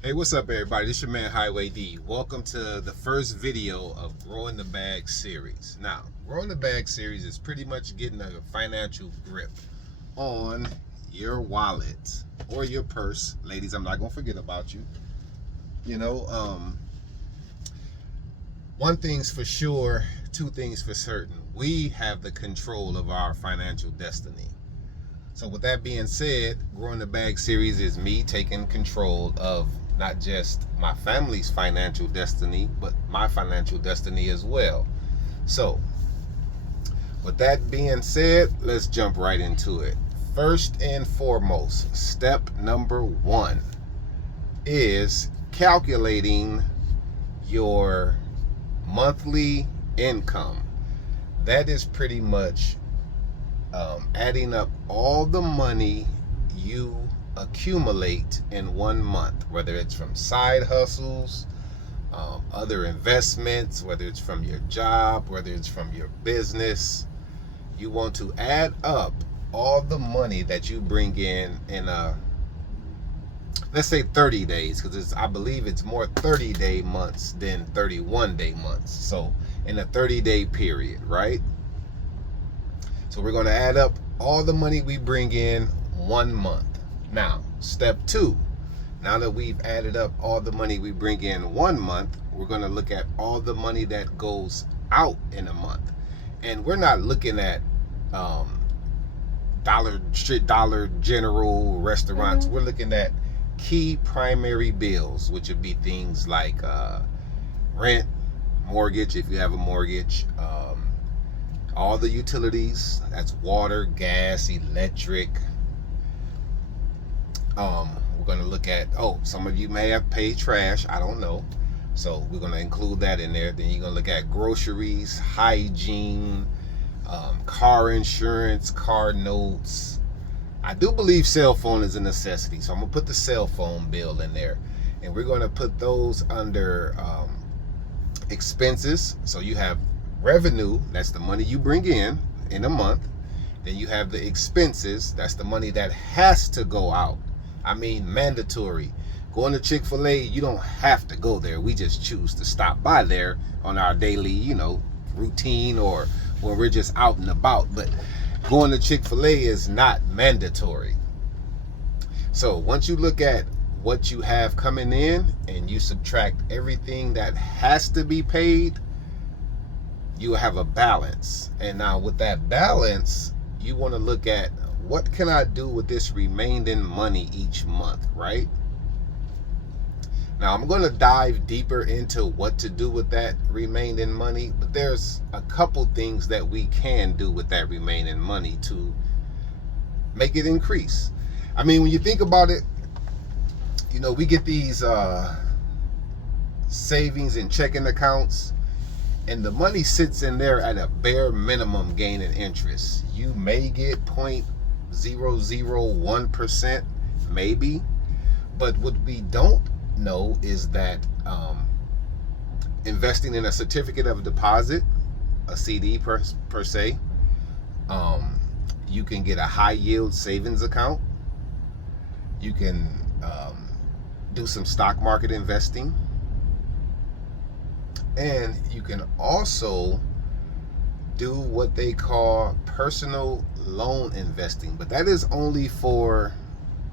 Hey, what's up, everybody? This is your man Highway D. Welcome to the first video of Growing the Bag series. Now, Growing the Bag series is pretty much getting a financial grip on your wallet or your purse. Ladies, I'm not going to forget about you. You know, one thing's for sure, two things for certain. We have the control of our financial destiny. So with that being said, Growing the Bag series is me taking control of not just my family's financial destiny, but my financial destiny as well. So with that being said, let's jump right into it. First and foremost, step number one is calculating your monthly income. That is pretty much adding up all the money you accumulate in 1 month, whether it's from side hustles, other investments, whether it's from your job, whether it's from your business. You want to add up all the money that you bring in let's say 30 days, because I believe it's more 30-day months than 31-day months. So in a 30-day period, right? So we're going to add up all the money we bring in 1 month. Now, step two. Now that we've added up all the money we bring in 1 month, we're going to look at all the money that goes out in a month. And we're not looking at Dollar General restaurants. We're looking at key primary bills, which would be things like rent, mortgage, if you have a mortgage, all the utilities, that's water, gas, electric. We're going to look at, some of you may have paid trash, I don't know. So we're going to include that in there. Then you're going to look at groceries, hygiene, car insurance, car notes. I do believe cell phone is a necessity, so I'm going to put the cell phone bill in there. And we're going to put those under expenses. So you have revenue, that's the money you bring in a month. Then you have the expenses, that's the money that has to go out. I mean, mandatory. Going to Chick-fil-A, you don't have to go there. We just choose to stop by there on our daily, routine, or when we're just out and about. But going to Chick-fil-A is not mandatory. So once you look at what you have coming in and you subtract everything that has to be paid, you have a balance. And now with that balance, you want to look at, what can I do with this remaining money each month, right? Now I'm going to dive deeper into what to do with that remaining money, but there's a couple things that we can do with that remaining money to make it increase. I mean, when you think about it, we get these savings and checking accounts, and the money sits in there at a bare minimum gain in interest. You may get 0.001%, maybe, but what we don't know is that investing in a certificate of deposit, a CD per se, you can get a high yield savings account. You can do some stock market investing. And you can also do what they call personal loan investing. But that is only for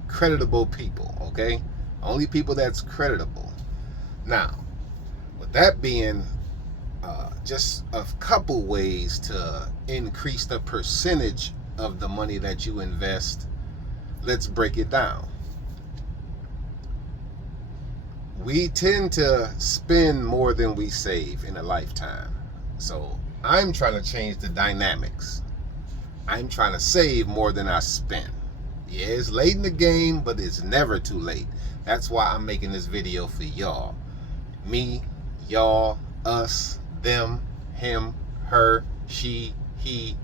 creditable people, okay? Only people that's creditable. Now, with that being just a couple ways to increase the percentage of the money that you invest, let's break it down. We tend to spend more than we save in a lifetime. So I'm trying to change the dynamics. I'm trying to save more than I spend. Yeah, it's late in the game, but it's never too late. That's why I'm making this video for y'all. Me, y'all, us, them, him, her, she, he.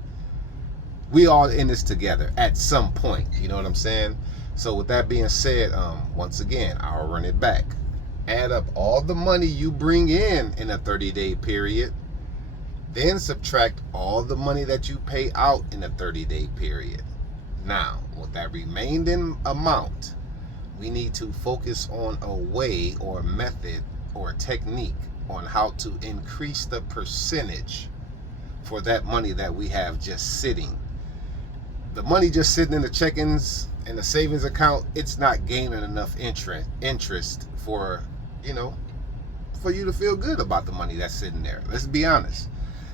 We all in this together at some point. You know what I'm saying? So with that being said, once again, I'll run it back. Add up all the money you bring in a 30-day period, then subtract all the money that you pay out in a 30-day period. Now, with that remaining amount, We need to focus on a way or method or technique on how to increase the percentage for that money that we have just sitting. The money just sitting in the check-ins and the savings account, it's not gaining enough interest for, for you to feel good about the money that's sitting there. Let's be honest.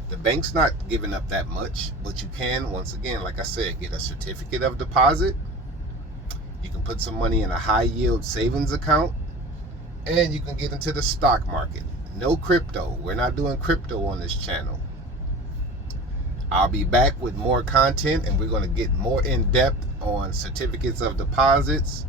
The bank's not giving up that much, but you can, once again, like I said, get a certificate of deposit. You can put some money in a high yield savings account, and you can get into the stock market. No crypto. We're not doing crypto on this channel. I'll be back with more content, and we're going to get more in depth on certificates of deposits,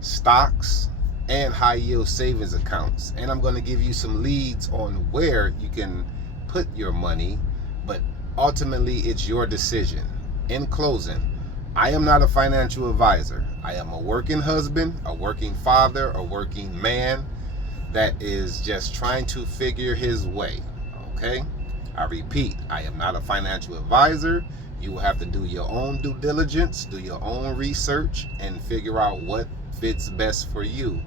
stocks, and high yield savings accounts. And I'm going to give you some leads on where you can put your money, but ultimately it's your decision. In closing, I am not a financial advisor. I am a working husband, a working father, a working man that is just trying to figure his way. Okay? I repeat, I am not a financial advisor. You will have to do your own due diligence, do your own research, and figure out what fits best for you.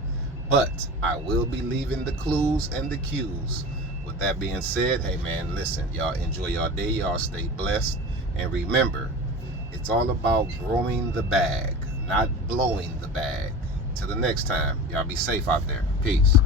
But I will be leaving the clues and the cues. With that being said, hey man, listen, y'all enjoy your day, y'all stay blessed, and remember, it's all about growing the bag, not blowing the bag. Till the next time, y'all be safe out there. Peace.